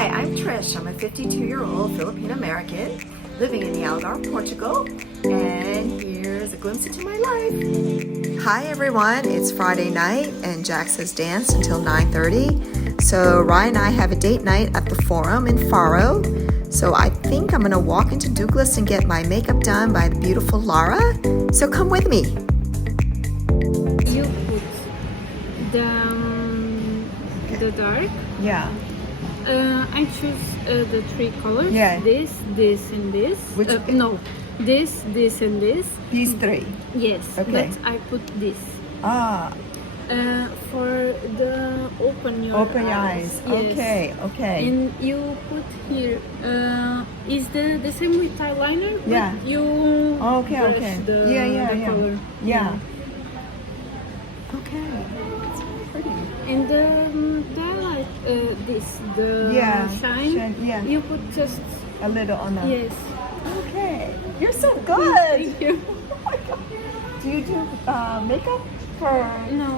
Hi, I'm Trish. I'm a 52-year-old Filipina-American living in the Algarve, Portugal, and here's a glimpse into my life. Hi everyone, it's Friday night and Jax has danced until 9:30. So Ryan and I have a date night at the Forum in Faro. So I think I'm gonna walk into Douglas and get my makeup done by the beautiful Lara. So come with me. You put the dark. Yeah. I choose the three colors. Yeah. This, and this. Which- No, this, and this. These three. Yes. Okay. But I put this. Ah, For the open your eyes. Yes. Okay. And you put here. Is the same with eyeliner? But Yeah. You Okay. brush the color. Yeah. Okay. It's pretty. And the highlight, the shine. Yeah. You put just A little on the. yes. Okay. You're so good. Thank you. Oh my God. Do you do makeup for No.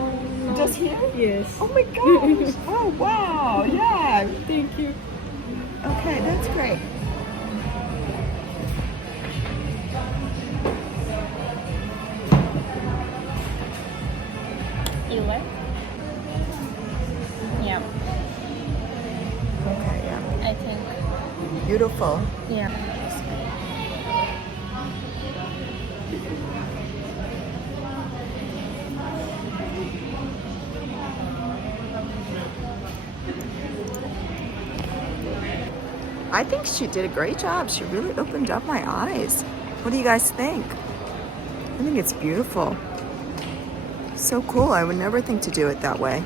just here? Yes. Oh my gosh. Oh wow. Yeah. Thank you. Okay, that's great. You like? Yeah. Okay, yeah. I think. Beautiful. Yeah. I think she did a great job. She really opened up my eyes. What do you guys think? I think it's beautiful. So cool. I would never think to do it that way.